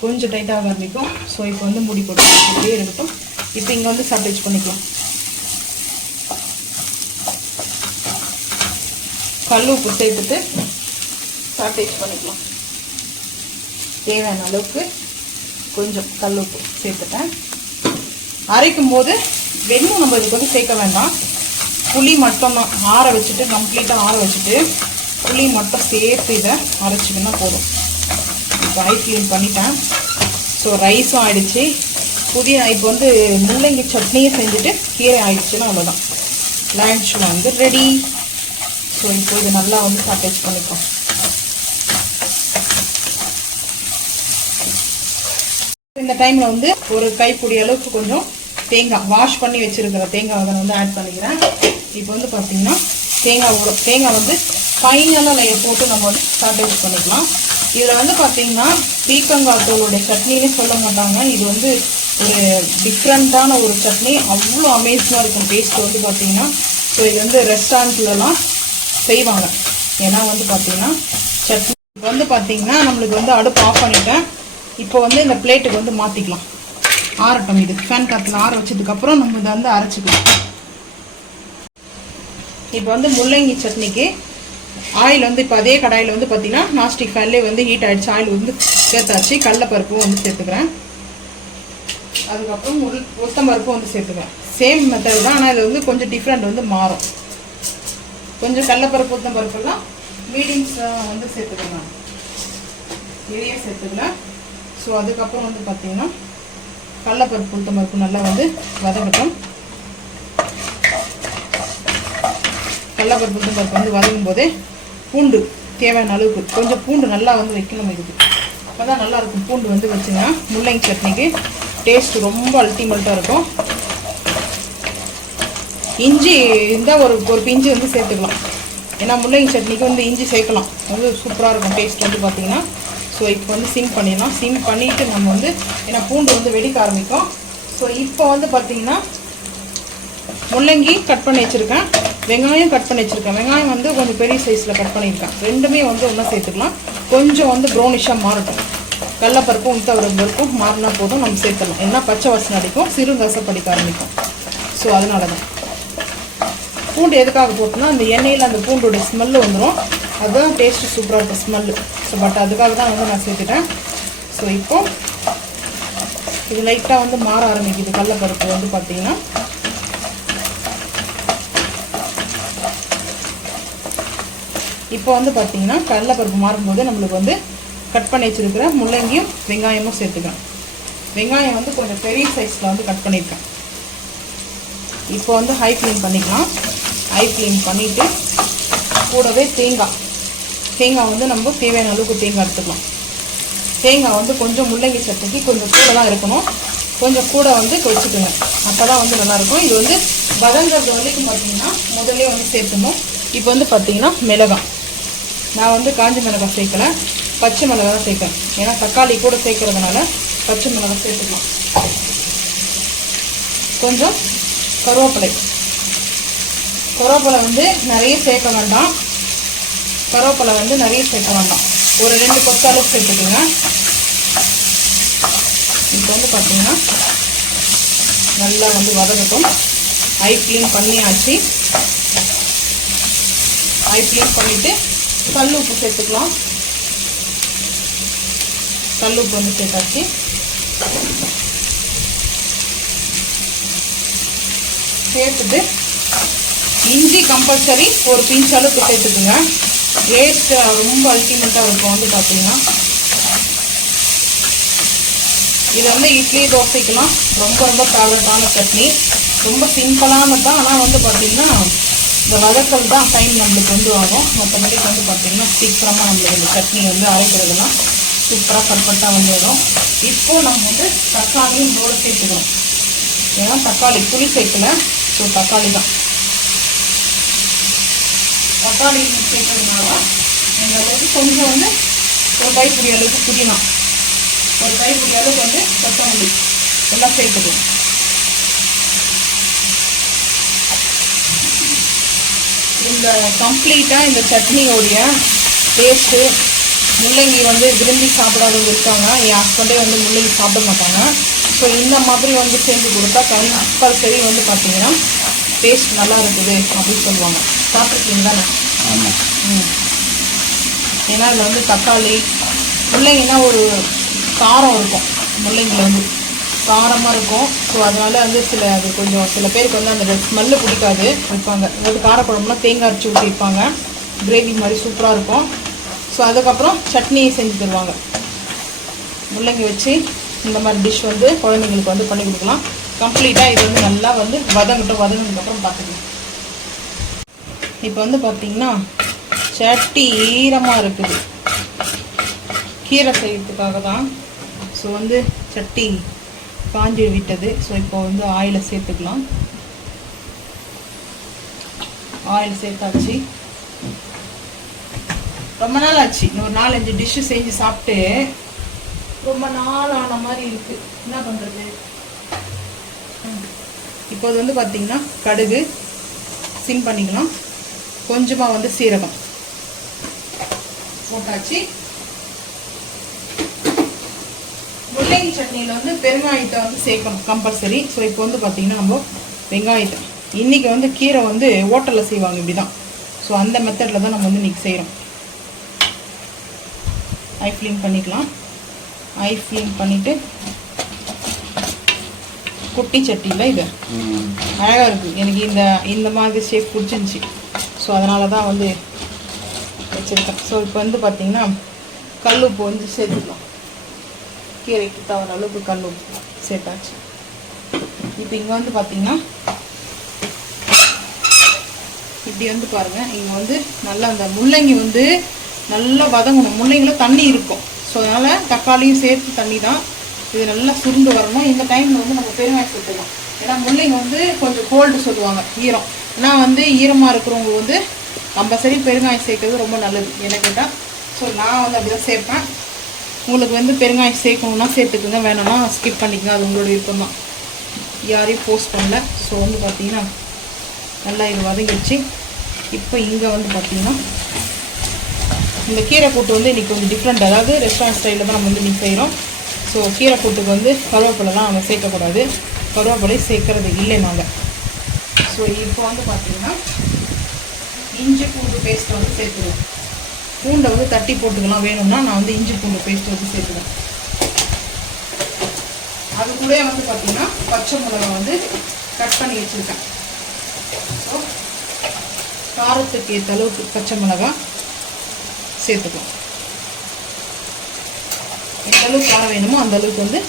கொஞ்சம் டைட் ஆக ஆரம்பிக்கும். ஸோ இப்போ வந்து மூடி போட்டு இப்படியே இருக்கட்டும். இப்போ இங்கே வந்து சாப்பிட்டு பண்ணிக்கலாம். கல் உப்பு சேர்த்துட்டு சாட்டேஜ் பண்ணிக்கலாம். தேவையான அளவுக்கு கொஞ்சம் கல் உப்பு சேர்த்துட்டேன். அரைக்கும் போது வெறும் நம்ம இதுக்கு வந்து சேர்க்க வேண்டாம். புளி மட்டும் தான் ஆற வச்சுட்டு, கம்ப்ளீட்டாக ஆற வச்சுட்டு புளி மட்டும் சேர்த்து இதை அரைச்சிக்கினா போதும். இப்போ ஐ க்ளீன் பண்ணிட்டேன். ஸோ ரைஸும் ஆயிடுச்சு. இப்போ வந்து முள்ளங்கி சட்னியும் செஞ்சுட்டு கீரை ஆயிடுச்சுன்னா அவ்வளோதான். லன்ச் வந்து ரெடி. ஸோ இப்போ இது நல்லா வந்து சாட்டேஜ் பண்ணிக்கலாம். இந்த டைமில் வந்து ஒரு கைப்பிடி அளவுக்கு கொஞ்சம் தேங்காய் வாஷ் பண்ணி வச்சுருக்கிற தேங்காய் அதை வந்து ஆட் பண்ணிக்கிறேன். இப்போ வந்து பார்த்தீங்கன்னா தேங்காய் வந்து ஃபைனலாக லேயர் போட்டு நம்ம வந்து சாட்டேஜ் பண்ணிக்கலாம். இதில் வந்து பார்த்தீங்கன்னா பீக்கங்காய் தோளுடைய சட்னின்னு சொல்ல மாட்டாங்க. இது வந்து ஒரு டிஃப்ரெண்ட்டான ஒரு சட்னி. அவ்வளோ அமேசிங்காக இருக்கும் டேஸ்ட் வந்து பார்த்தீங்கன்னா. ஸோ இது வந்து ரெஸ்டாரண்ட்லலாம் செய்வாங்க. ஏன்னா வந்து பார்த்தீங்கன்னா சட்னி இப்போ வந்து பார்த்தீங்கன்னா நம்மளுக்கு வந்து அடுப்பு ஆஃப் பண்ணிட்டேன். இப்போ வந்து இந்த பிளேட்டுக்கு வந்து மாற்றிக்கலாம். ஆறட்டும். இது ஃபேன் காற்றுல ஆற வச்சதுக்கப்புறம் நம்ம இதை வந்து அரைச்சிக்கலாம். இப்போ வந்து முள்ளங்கி சட்னிக்கு ஆயில் வந்து இப்போ அதே கடாயில் வந்து பார்த்தீங்கன்னா நாஸ்டிக் ஃபேன்லேயே வந்து ஹீட் ஆகிடுச்சு. ஆயில் வந்து சேர்த்தாச்சு. கடலைப்பருப்பும் வந்து சேர்த்துக்கிறேன். அதுக்கப்புறம் உளுத்தம்பருப்பும் வந்து சேர்த்துக்கிறேன். சேம் மெத்தட் தான், ஆனால் இது வந்து கொஞ்சம் டிஃப்ரெண்ட் வந்து மாறும். கொஞ்சம் கடலைப்பருப்பு உளுத்தம்பருப்புலாம் மீடியம்ஸ் வந்து சேர்த்துக்கலாம். நிறைய சேர்த்துக்கலாம். ஸோ அதுக்கப்புறம் வந்து பார்த்தீங்கன்னா கடலைப்பருப்பு உளுத்தம்பருப்பு நல்லா வந்து வதங்கட்டும். கடலைப்பருப்பு உளுத்தம்பருப்பு வந்து வதங்கும் போதே பூண்டு தேவையான அளவுக்கு கொஞ்சம் பூண்டு நல்லா வந்து வைக்கணும். இதுக்கு அப்போ தான் நல்லாயிருக்கும். பூண்டு வந்து வச்சுங்கன்னா முள்ளங்கி சட்னிக்கு டேஸ்ட் ரொம்ப அல்டிமேட்டாக இருக்கும். இஞ்சி இருந்தால் ஒரு பிஞ்சு வந்து சேர்த்துக்கலாம். ஏன்னா முள்ளங்கி சட்னிக்கு வந்து இஞ்சி சேர்க்கலாம். வந்து சூப்பராக இருக்கும் டேஸ்ட் வந்து பார்த்தீங்கன்னா. ஸோ இப்போ வந்து சிம் பண்ணிடலாம். சிம் பண்ணிவிட்டு நம்ம வந்து ஏன்னா பூண்டு வந்து வெடிக்க ஆரம்பிக்கும். ஸோ இப்போ வந்து பார்த்தீங்கன்னா முள்ளங்கி கட் பண்ணி வச்சுருக்கேன். வெங்காயம் கட் பண்ணி வச்சுருக்கேன். வெங்காயம் வந்து கொஞ்சம் பெரிய சைஸில் கட் பண்ணியிருக்கேன். ரெண்டுமே வந்து ஒன்றா சேர்த்துக்கலாம். கொஞ்சம் வந்து ப்ரௌனிஷாக மாறட்டும். கடலைப்பருப்பும் உளுத்தம்பருப்பும் மாறினா போதும் நம்ம சேர்த்துடலாம். ஏன்னா பச்சை வாசனை அடிக்கும், சிறுங்கசப்படிக்க ஆரம்பிக்கும். ஸோ அதனால தான் பூண்டு எதுக்காக போட்டோம்னா அந்த எண்ணெயில் அந்த பூண்டோட ஸ்மெல்லு வந்துடும். அதுதான் டேஸ்ட்டு சூப்பராக இருக்கும் ஸ்மெல்லு. ஸோ பட் அதுக்காக தான் வந்து நான் சேர்த்துட்டேன். ஸோ இப்போ இது லைட்டாக வந்து மாற ஆரம்பிக்குது. கடலைப்பருப்பு வந்து பார்த்தீங்கன்னா இப்போ வந்து பார்த்தீங்கன்னா கடலைப்பருப்பு மாறும்போது நம்மளுக்கு வந்து கட் பண்ணி வச்சுருக்கிற முள்ளங்கியும் வெங்காயமும் சேர்த்துக்கிறேன். வெங்காயம் வந்து கொஞ்சம் பெரிய சைஸில் வந்து கட் பண்ணியிருக்கேன். இப்போ வந்து ஹை ஃப்ளேம் பண்ணிக்கலாம். ஹை ஃப்ளேம் பண்ணிவிட்டு கூடவே தேங்காய் வந்து நம்ம தேவையான அளவுக்கு தேங்காய் எடுத்துக்கலாம். தேங்காய் வந்து கொஞ்சம் முள்ளங்கி சட்னிக்கு கொஞ்சம் கூட தான் இருக்கணும். கொஞ்சம் கூட வந்து வச்சுக்கோங்க. அப்போ தான் வந்து நல்லாயிருக்கும். இது வந்து வதங்கிறது வரைக்கும் பார்த்தீங்கன்னா முதல்ல வந்து சேர்த்துணும். இப்போ வந்து பார்த்தீங்கன்னா மிளகாய் நான் வந்து காஞ்சி மிளகாய் சேர்க்கலை, பச்சை மிளகாய் தான் சேர்க்கேன். ஏன்னா தக்காளி கூட சேர்க்கறதுனால பச்சை மிளகாய் சேர்த்துக்கலாம். கொஞ்சம் கருவேப்பிலை வந்து நிறைய சேர்க்க வேண்டாம். கருவேப்பிலை வந்து நிறைய சேர்க்க வேண்டாம். ஒரு 2 கொத்து அளவு சேர்த்துக்குங்க. இப்போ வந்து பார்த்தீங்கன்னா நல்லா வந்து வதங்கட்டும். ஐ க்ளீன் பண்ணியாச்சு. ஐ க்ளீன் பண்ணிவிட்டு கல் உப்பு சேர்த்துக்கலாம். கல் உப்பு வந்து சேர்த்தாச்சு. சேர்த்துட்டு இஞ்சி கம்பல்சரி ஒரு பிஞ்ச் அளவுக்கு சேர்த்துக்குங்க. டேஸ்ட் ரொம்ப அல்டிமேட்டாக இருக்கும். வந்து பார்த்தீங்கன்னா இது வந்து இட்லி தோசைக்கெல்லாம் ரொம்ப ரொம்ப ஃபேவரட்டான சட்னி. ரொம்ப சிம்பிளானது தான். ஆனால் வந்து பார்த்தீங்கன்னா இந்த வதக்கல் தான் டைம் நம்மளுக்கு வந்து ஆகும். மற்றபடிக்கு வந்து பார்த்தீங்கன்னா சீக்கிரமாக நம்மளுக்கு இந்த சட்னி வந்து அரைக்கிறதுலாம் சூப்பராக பர்ஃபெக்டாக வந்துடும். இப்போது நம்ம வந்து தக்காளியும் இதோட சேர்த்துக்கணும். ஏன்னா தக்காளி புளி சேர்க்கல. ஸோ தக்காளி தான் தக்காளி சேர்க்கறதுனால எங்களுக்கு கொஞ்சம் வந்து ஒரு கைப்பிடி அளவுக்கு புதினா, ஒரு கைப்பிடி அளவுக்கு வந்து கொத்தமல்லி எல்லாம் சேர்த்துக்கணும். இந்த கம்ப்ளீட்டாக இந்த சட்னியோடைய டேஸ்ட்டு முள்ளங்கி வந்து விரும்பி சாப்பிடாதவங்க இருக்காங்க. என் ஹஸ்பண்டே வந்து முள்ளங்கி சாப்பிட மாட்டாங்க. ஸோ இந்த மாதிரி வந்து செஞ்சு கொடுத்தா கம்பல்சரி வந்து பார்த்தீங்கன்னா டேஸ்ட் நல்லா இருக்குது அப்படின்னு சொல்லுவாங்க. சாப்பிட்ருக்கீங்க தானே? ஆமாம். ஏன்னா அதில் வந்து தக்காளி முள்ளங்கினா ஒரு காரம் இருக்கும், முள்ளங்கியில் வந்து காரமாக இருக்கும். ஸோ அதனால் வந்து அது கொஞ்சம் சில பேருக்கு வந்து அந்த ஸ்மெல்லு பிடிக்காது வைப்பாங்க. அதாவது காரக்குழம்புலாம் தேங்காய் அரைச்சி ஊற்றிருப்பாங்க, கிரேவி மாதிரி சூப்பராக இருக்கும். ஸோ அதுக்கப்புறம் சட்னியை செஞ்சு தருவாங்க. முள்ளங்கி வச்சு இந்த மாதிரி டிஷ் வந்து குழந்தைங்களுக்கு வந்து பண்ணி கொடுக்கலாம். கம்ப்ளீட்டாக இது வந்து நல்லா வந்து வதங்கினதுக்கப்புறம் பார்த்துக்கலாம். இப்போ வந்து பார்த்திங்கன்னா சட்டி ஈரமாக இருக்குது, கீரை செய்யறதுக்காக தான். ஸோ வந்து சட்டி காஞ்சி விட்டது. ஸோ இப்போ வந்து ஆயிலை சேர்த்துக்கலாம். ஆயில் சேர்த்தாச்சு. ரொம்ப நாள் ஆச்சு, ஒரு 4-5 டிஷ்ஷு செஞ்சு சாப்பிட்டு ரொம்ப நாள் ஆன மாதிரி இருக்குது. என்ன பண்ணுறது? இப்போ அது வந்து பார்த்திங்கன்னா கடுகு சிம் பண்ணிக்கலாம். கொஞ்சமாக வந்து சீரகம் போட்டாச்சு. முள்ளங்கி சட்னியில் வந்து பெருங்காயத்தை வந்து சேர்க்கணும் கம்பல்சரி. ஸோ இப்போ வந்து பார்த்திங்கன்னா நம்ம வெங்காயத்தை இன்றைக்கி வந்து கீரை வந்து ஹோட்டலில் செய்வாங்க இப்படி தான். ஸோ அந்த மெத்தடில் தான் நம்ம வந்து இன்றைக்கி செய்கிறோம். ஐ ஃப்ளேம் பண்ணிக்கலாம். ஐ ஃப்ளேம் பண்ணிவிட்டு குட்டி சட்டியில் இது அழகாக இருக்குது. எனக்கு இந்த மாதிரி ஷேப் பிடிச்சிருந்துச்சி. ஸோ அதனால தான் வந்து வச்சுருக்கேன். ஸோ இப்போ வந்து பார்த்திங்கன்னா கல் உப்பு வந்து சேர்த்துக்கலாம். கீரைக்கு தவற அளவுக்கு கல் உப்பு சேர்த்தாச்சு. இப்போ இங்கே வந்து பார்த்திங்கன்னா இப்படி வந்து பாருங்கள், இங்கே வந்து நல்லா அந்த முள்ளங்கி வந்து நல்லா வதங்கணும். முள்ளங்கியில் தண்ணி இருக்கும். ஸோ அதனால் தக்காளியும் சேர்த்து தண்ணி தான். இது நல்லா சுருண்டு வரணும். இந்த டைமில் வந்து நம்ம பெருங்காயம் சேர்த்துக்கலாம். ஏன்னா முள்ளங்கி வந்து கொஞ்சம் கோல்டு சொல்லுவாங்க, ஈரம். ஆனால் வந்து ஈரமாக இருக்கிறவங்க வந்து கம்பல்சரி பெருங்காயம் சேர்க்கறது ரொம்ப நல்லது என்ன கேட்டால். ஸோ நான் வந்து அப்படி தான் சேர்ப்பேன். உங்களுக்கு வந்து பெருங்காயம் சேர்க்கணுன்னா சேர்த்துக்குங்க, வேணும்னா ஸ்கிப் பண்ணிக்கங்க, அது உங்களோட விருப்பம் தான். யாரையும் போஸ்ட் பண்ணல. ஸோ வந்து பார்த்திங்கன்னா நல்லா இது வதங்கிடுச்சு. இப்போ இங்கே வந்து பார்த்திங்கன்னா இந்த கீரை கூட்டு வந்து இன்றைக்கி கொஞ்சம் டிஃப்ரெண்ட், அதாவது ரெஸ்டாரண்ட் ஸ்டைலில் தான் நம்ம வந்து இன்றைக்கி செய்கிறோம். ஸோ கீரை கூட்டுக்கு வந்து கருவேப்பிலைலாம் நம்ம சேர்க்கக்கூடாது, கருவேப்பிலை சேர்க்கறது இல்லை நாங்கள். ஸோ இப்போ வந்து பார்த்திங்கன்னா இஞ்சி பூண்டு பேஸ்ட்டை வந்து சேர்த்துருவோம். பூண்டை வந்து தட்டி போட்டுக்கலாம், வேணும்னா நான் வந்து இஞ்சி பூண்டு பேஸ்ட்டை வந்து சேர்த்துவேன். அது கூட வந்து பார்த்திங்கன்னா பச்சை மிளகா வந்து கட் பண்ணி வச்சுருக்கேன். ஸோ காரத்துக்கு ஏற்ற அளவுக்கு பச்சை மிளகா சேர்த்துக்கலாம். எந்த அளவுக்கு காரம் வேணுமோ அந்த அளவுக்கு வந்து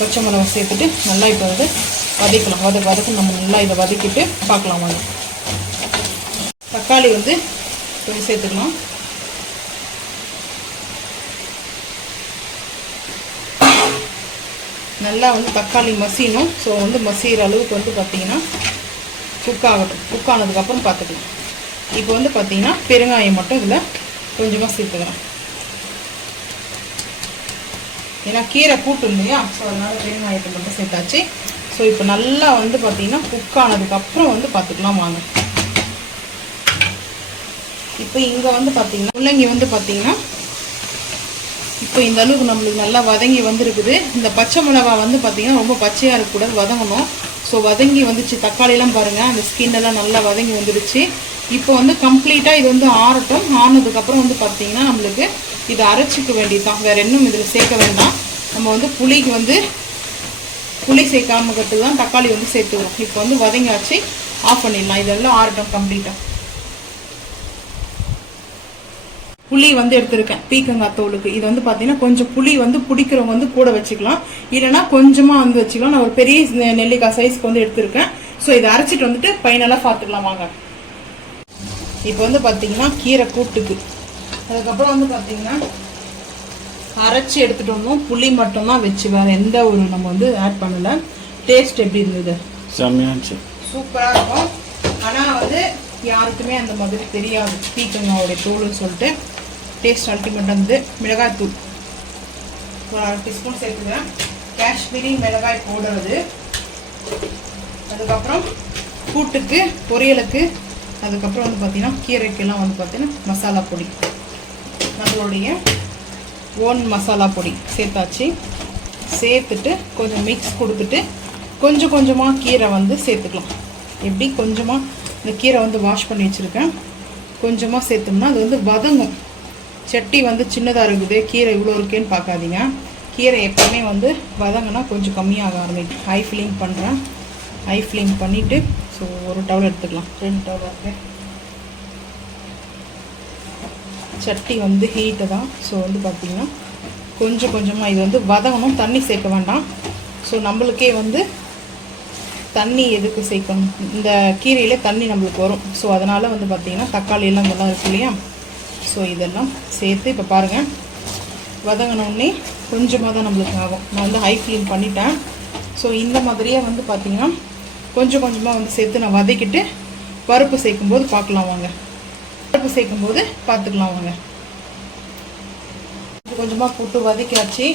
பச்சை மிளகா சேர்த்துட்டு நல்லா இப்போ வந்து வதக்கலாம். வதக்கு நம்ம நல்லா இதை வதக்கிட்டு பார்க்கலாம் வாங்க. தக்காளி வந்து கொஞ்சம் சேர்த்துக்கலாம். நல்லா வந்து தக்காளி மசியணும். ஸோ வந்து மசிகிற அளவுக்கு வந்து பார்த்திங்கன்னா குக் ஆகட்டும். குக் ஆனதுக்கப்புறம் பார்த்துக்கலாம். இப்போ வந்து பார்த்திங்கன்னா பெருங்காயம் மட்டும் இதில் கொஞ்சமாக சேர்த்துக்கிறேன். ஏன்னா கீரை கூட்டு இல்லையா, ஸோ அதனால் பெருங்காயத்தை மட்டும் சேர்த்தாச்சு. ஸோ இப்போ நல்லா வந்து பார்த்திங்கன்னா குக் ஆனதுக்கப்புறம் வந்து பார்த்துக்கலாம் வாங்க. இப்போ இங்கே வந்து பார்த்திங்கன்னா முள்ளங்கி வந்து பார்த்திங்கன்னா இப்போ இந்த அளவுக்கு நம்மளுக்கு நல்லா வதங்கி வந்துருக்குது. இந்த பச்சை மிளகா வந்து பார்த்திங்கன்னா ரொம்ப பச்சையாக இருக்கக்கூடாது, வதங்கணும். ஸோ வதங்கி வந்துச்சு. தக்காளிலாம் பாருங்கள், அந்த ஸ்கின்னெல்லாம் நல்லா வதங்கி வந்துடுச்சு. இப்போ வந்து கம்ப்ளீட்டாக இது வந்து ஆறட்டும். ஆனதுக்கப்புறம் வந்து பார்த்திங்கன்னா நம்மளுக்கு இதை அரைச்சிக்க வேண்டியது தான், வேறு இன்னும் இதில் சேர்க்க வேண்டாம். நம்ம வந்து புளி சேர்க்காமக்கிறதுக்கு தான் தக்காளி வந்து சேர்த்துக்கிறோம். இப்போ வந்து வதங்காச்சு, ஆஃப் பண்ணிடலாம். இதெல்லாம் ஆறட்டும் கம்ப்ளீட்டாக. புளி வந்து எடுத்துருக்கேன் பீக்கங்காய் தோலுக்கு. இது வந்து பார்த்தீங்கன்னா கொஞ்சம் புளி வந்து பிடிக்கிறவங்க வந்து கூட வச்சுக்கலாம், இல்லைனா கொஞ்சமாக வந்து வச்சுக்கலாம். நான் ஒரு பெரிய நெல்லிக்காய் சைஸ்க்கு வந்து எடுத்துருக்கேன். ஸோ இதை அரைச்சிட்டு வந்துட்டு ஃபைனலாக பார்த்துக்கலாம் வாங்க. இப்போ வந்து பார்த்தீங்கன்னா கீரை கூட்டுக்கு அதுக்கப்புறம் வந்து பார்த்தீங்கன்னா அரைச்சி எடுத்துகிட்டு வந்தோம். புளி மட்டும்தான் வச்சு, வேறு எந்த ஒரு நம்ம வந்து ஆட் பண்ணலை. டேஸ்ட் எப்படி இருந்தது? செம்மையாச்சு, சூப்பராக இருக்கும். ஆனால் வந்து யாருக்குமே அந்த மாதிரி தெரியாது பீக்கங்காவோடைய தோல்னு சொல்லிட்டு. டேஸ்ட் அல்டிமேட்டாக இருந்தது. மிளகாய் தூள் ஒரு 1 டீஸ்பூன் சேர்த்துக்கிறேன். காஷ்மீரி மிளகாய் போடுறது. அதுக்கப்புறம் கூட்டுக்கு பொரியலுக்கு அதுக்கப்புறம் வந்து பார்த்திங்கன்னா கீரைக்கெல்லாம் வந்து பார்த்திங்கன்னா மசாலா பொடி, நம்மளுடைய ஓன் மசாலா பொடி சேர்த்தாச்சு. சேர்த்துட்டு கொஞ்சம் மிக்ஸ் கொடுத்துட்டு கொஞ்சம் கொஞ்சமாக கீரை வந்து சேர்த்துக்கலாம். எப்படி கொஞ்சமாக இந்த கீரை வந்து வாஷ் பண்ணி வச்சுருக்கேன். கொஞ்சமாக சேர்த்தோம்னா அது வந்து வதங்கும். சட்டி வந்து சின்னதாக இருக்குது, கீரை இவ்வளோ இருக்கேன்னு பார்க்காதீங்க. கீரை எப்போவுமே வந்து வதங்கினா கொஞ்சம் கம்மியாக ஆரம்பிக்கும். ஹை ஃப்ளேம் பண்ணுறேன். ஹை ஃப்ளேம் பண்ணிவிட்டு ஸோ ஒரு டவல் எடுத்துக்கலாம். 2 டவல் இருக்குது. சட்டி வந்து ஹீட்டு தான். ஸோ வந்து பார்த்திங்கன்னா கொஞ்சம் கொஞ்சமாக இது வந்து வதங்கணும். தண்ணி சேர்க்க வேண்டாம். ஸோ நம்மளுக்கே வந்து தண்ணி எதுக்கு சேர்க்கணும், இந்த கீரையில் தண்ணி நம்மளுக்கு வரும். ஸோ அதனால் வந்து பார்த்திங்கன்னா தக்காளி எல்லாம் இதெல்லாம் இருக்கு இல்லையா, ஸோ இதெல்லாம் சேர்த்து இப்போ பாருங்கள் வதங்கினோடனே கொஞ்சமாக தான் நம்மளுக்கு ஆகும். நான் வந்து ஹை ஃப்ளேம் பண்ணிட்டேன். ஸோ இந்த மாதிரியே வந்து பார்த்திங்கன்னா கொஞ்சம் கொஞ்சமாக வந்து சேர்த்து நான் வதக்கிட்டு பருப்பு சேர்க்கும்போது பார்க்கலாம் வாங்க. பருப்பு சேர்க்கும்போது பார்த்துக்கலாம் வாங்க. கொஞ்சமாக போட்டு வதக்கியாச்சு.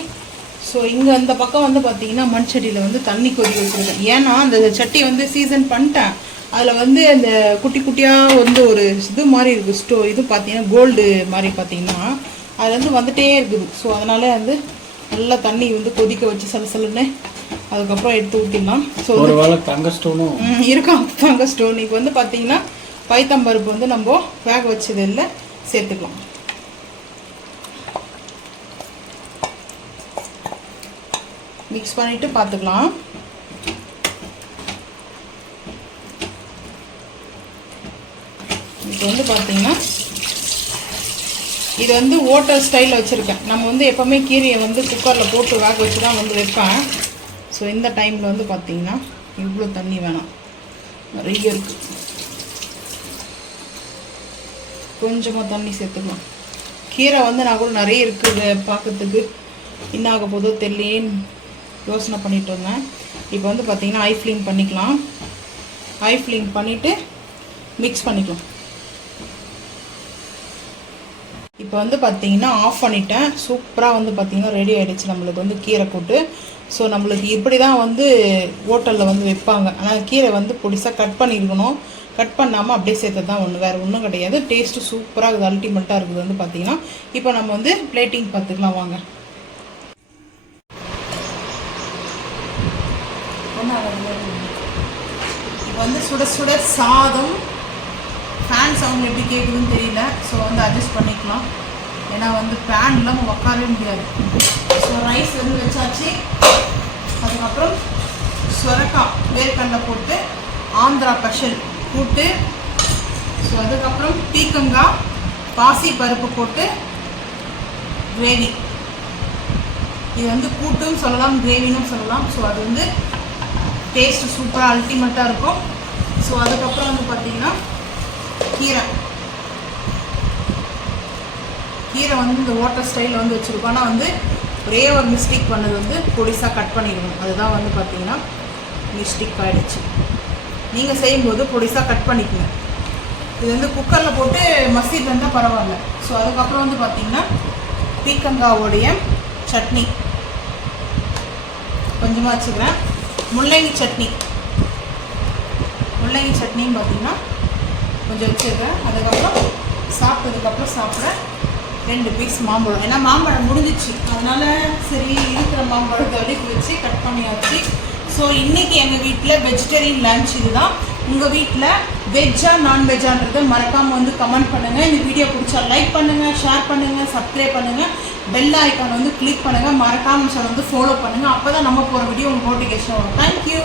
ஸோ இங்கே அந்த பக்கம் வந்து பார்த்திங்கன்னா மண் சட்டியில் வந்து தண்ணி கொதிக்க வச்சுருக்கேன். ஏன்னா அந்த சட்டி வந்து சீசன் பண்ணிட்டேன். அதில் வந்து அந்த குட்டி குட்டியாக வந்து ஒரு இது மாதிரி இருக்குது. இது பார்த்திங்கன்னா கோல்டு மாதிரி பார்த்திங்கன்னா அது வந்து வந்துகிட்டே இருக்குது. ஸோ அதனால வந்து நல்லா தண்ணி வந்து கொதிக்க வச்சு சலசலன்னு அதுக்கப்புறம் எடுத்து ஊற்றிடலாம். ஸோ தங்க ஸ்டோனும் இருக்கும். தங்க ஸ்டோன் இப்போ வந்து பார்த்திங்கன்னா பைத்தம்பருப்பு வந்து நம்ம வேக வச்சது இல்லை சேர்த்துக்கலாம். மிக்ஸ் பண்ணிவிட்டு பார்த்துக்கலாம். இப்போ வந்து பார்த்திங்கன்னா இது வந்து ஹோட்டல் ஸ்டைலில் வச்சுருக்கேன். நம்ம வந்து எப்போவுமே கீரையை வந்து குக்கரில் போட்டு வேக வச்சு தான் வந்து வைப்பேன். ஸோ இந்த டைமில் வந்து பார்த்திங்கன்னா இவ்வளோ தண்ணி வேணாம், நிறைய இருக்குது. கொஞ்சமாக தண்ணி சேர்த்துக்கலாம். கீரை வந்து நான் கூட நிறைய இருக்குது பார்க்கறதுக்கு, என்ன ஆக போதோ தெரியலேன்னு யோசனை பண்ணிட்டு இருந்தேன். இப்போ வந்து பார்த்திங்கன்னா ஹை ஃப்ளேம் பண்ணிக்கலாம். ஹை ஃப்ளேம் பண்ணிவிட்டு மிக்ஸ் பண்ணிக்கலாம். இப்போ வந்து பார்த்திங்கன்னா ஆஃப் பண்ணிட்டேன். சூப்பராக வந்து பார்த்திங்கன்னா ரெடி ஆகிடுச்சு நம்மளுக்கு வந்து கீரை கூட்டு. ஸோ நம்மளுக்கு இப்படி தான் வந்து ஹோட்டலில் வந்து வைப்பாங்க. ஆனால் கீரை வந்து பொடிசாக கட் பண்ணியிருக்கணும். கட் பண்ணாமல் அப்படியே சேர்த்து தான் ஒன்று, வேறு ஒன்றும் கிடையாது. டேஸ்ட்டு சூப்பராக இருக்குது, அல்டிமேட்டாக இருக்குது வந்து பார்த்திங்கன்னா. இப்போ நம்ம வந்து பிளேட்டிங் பார்த்துக்கலாம் வாங்க. இப்போ வந்து சுட சுட சாதம். ஃபேன் சவுண்ட் எப்படி கேட்குதுன்னு தெரியல. ஸோ வந்து அட்ஜஸ்ட் பண்ணிக்கலாம். ஏன்னா வந்து ஃபேன் இல்லாமல் உட்காரவே முடியாது. ஸோ ரைஸ் வந்து வச்சாச்சு. அதுக்கப்புறம் சுரக்காய் வேர்க்கடலை போட்டு ஆந்திரா ஸ்பெஷல் கூட்டு. ஸோ அதுக்கப்புறம் பீக்கங்காய் பாசி பருப்பு போட்டு கிரேவி. இது வந்து கூட்டும் சொல்லலாம், கிரேவினும் சொல்லலாம். ஸோ அது வந்து டேஸ்ட்டு சூப்பராக அல்டிமேட்டாக இருக்கும். ஸோ அதுக்கப்புறம் வந்து பார்த்திங்கன்னா கீரை வந்து இந்த வாட்டர் ஸ்டைலில் வந்து வச்சுருக்கோம். ஆனால் வந்து ஒரே ஒரு மிஸ்டேக் பண்ணது வந்து பொடிசாக கட் பண்ணிடுவோம். அதுதான் வந்து பார்த்திங்கன்னா மிஸ்டேக் ஆகிடுச்சு. நீங்கள் செய்யும்போது பொடிசாக கட் பண்ணிக்கோங்க. இது வந்து குக்கரில் போட்டு மசிட் வந்தால் பரவாயில்ல. ஸோ அதுக்கப்புறம் வந்து பார்த்திங்கன்னா பீக்கங்காவோடைய சட்னி கொஞ்சமாக வச்சுக்கிறேன். முள்ளங்கி சட்னின்னு பார்த்திங்கன்னா கொஞ்சம் வச்சுருக்கேன். அதுக்கப்புறம் சாப்பிட்டதுக்கப்புறம் சாப்பிட 2 பீஸ் மாம்பழம். ஏன்னா மாம்பழம் முடிஞ்சிச்சு, அதனால் சரி இருக்கிற மாம்பழத்தை வலிக்கு வச்சு கட் பண்ணியாச்சு. ஸோ இன்றைக்கி எங்கள் வீட்டில் வெஜிடேரியன் லன்ச் இதுதான். உங்கள் வீட்டில் வெஜ்ஜா நான்வெஜ்ஜான்றதை மறக்காமல் வந்து கமெண்ட் பண்ணுங்கள். இந்த வீடியோ பிடிச்சா லைக் பண்ணுங்கள், ஷேர் பண்ணுங்கள், சப்ஸ்கிரைப் பண்ணுங்கள், பெல் ஐக்கான் வந்து கிளிக் பண்ணுங்கள், மறக்காமல் வந்து ஃபாலோ பண்ணுங்கள். அப்போ தான் நம்ம போகிற வீடியோ உங்களுக்கு நோட்டிஃபிகேஷன் வரும். தேங்க்யூ.